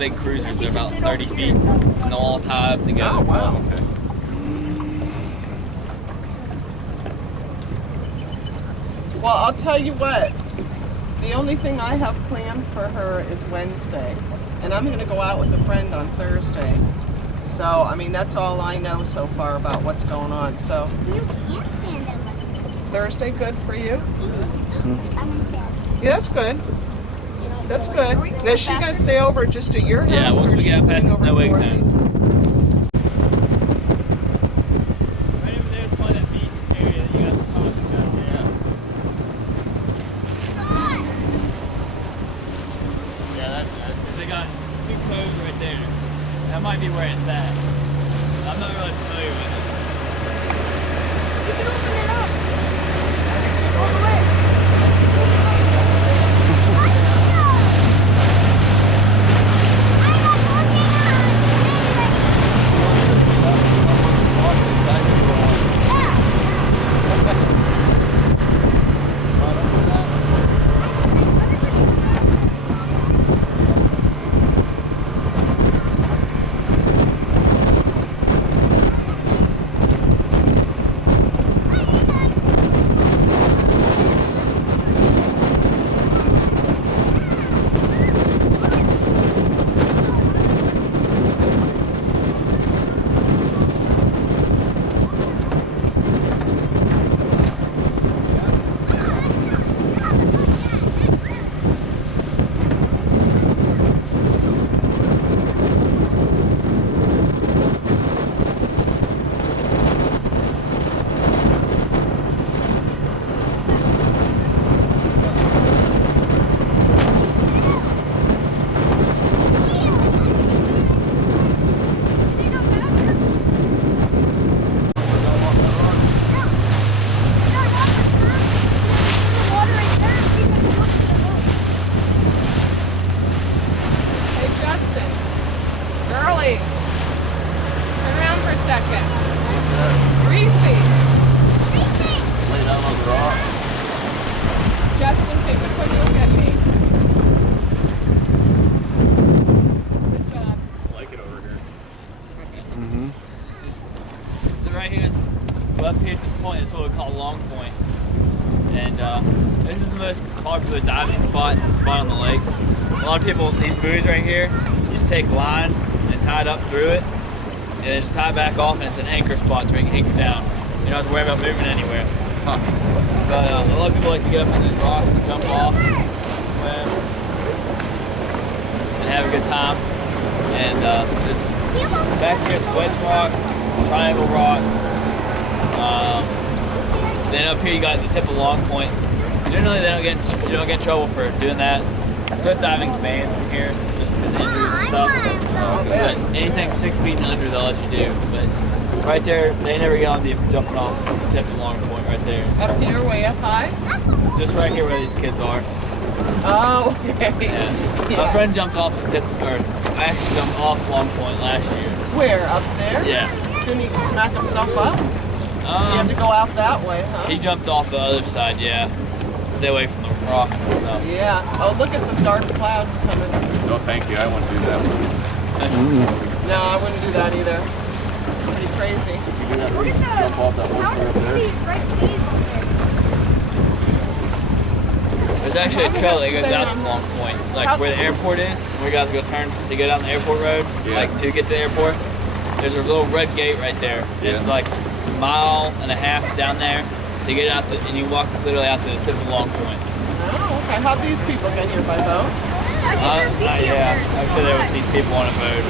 big cruisers. They're about 30 feet, and they'll all tie up together. Oh, wow. Okay. Well, I'll tell you what. The only thing I have planned for her is Wednesday, and I'm going to go out with a friend on Thursday. So, I mean, that's all I know so far about what's going on. So, You can't stand over. is Thursday good for you? I'm gonna stand. Yeah, that's good. That's good. Now, is she going to stay over just at your house? Yeah, once or we is she get past staying this over no-wake at zone. Dorothy's? Right over there is one of that beach area that you guys were talking about. Yeah, that's it. They got two coves right there. That might be where it's at. I'm not really familiar with it. You should open it up. All the way. Reese. Lay down on the rock. Justin, take a quick look at me. Good job. I like it over here. So right here is, well, up here at this point is what we call Longpoint. And this is the most popular diving spot on the lake. A lot of people, these buoys right here, you just take line and tie it up through it, and then just tie it back off, and it's an anchor spot to make it anchor down. You don't have to worry about moving anywhere. But a lot of people like to get up on these rocks and jump off, swim, and have a good time. And this is back here, it's wedge rock, triangle rock. Then up here you got the tip of Longpoint. Generally, you don't get in trouble for doing that. Cliff diving's banned from here just because of injuries and stuff. But anything 6 feet and under, they'll let you do. But right there, they never get on the jumping off the tip of Longpoint right there. Up here, way up high? Just right here where these kids are. Oh, okay. Yeah. My friend jumped off the tip, or I actually jumped off Longpoint last year. Where? Up there? Yeah. Didn't he smack himself up? You have to go out that way, huh? He jumped off the other side, yeah. Stay away from the rocks and stuff. Yeah. Oh, look at the dark clouds coming. No, thank you. I wouldn't do that one. No, I wouldn't do that either. Pretty crazy. You do that, Look Reese? at the Jump off that whole mountain cliff there. trees right there. There's actually a trail that goes out to Longpoint, like where the airport is, where you guys go turn to go down the airport road, like to get to the airport. There's a little red gate right there. It's like a mile and a half down there to get out to, and you walk literally out to the tip of Longpoint. Oh, okay. How'd these people get here by boat? Yeah, I'm sure there were these people on a boat.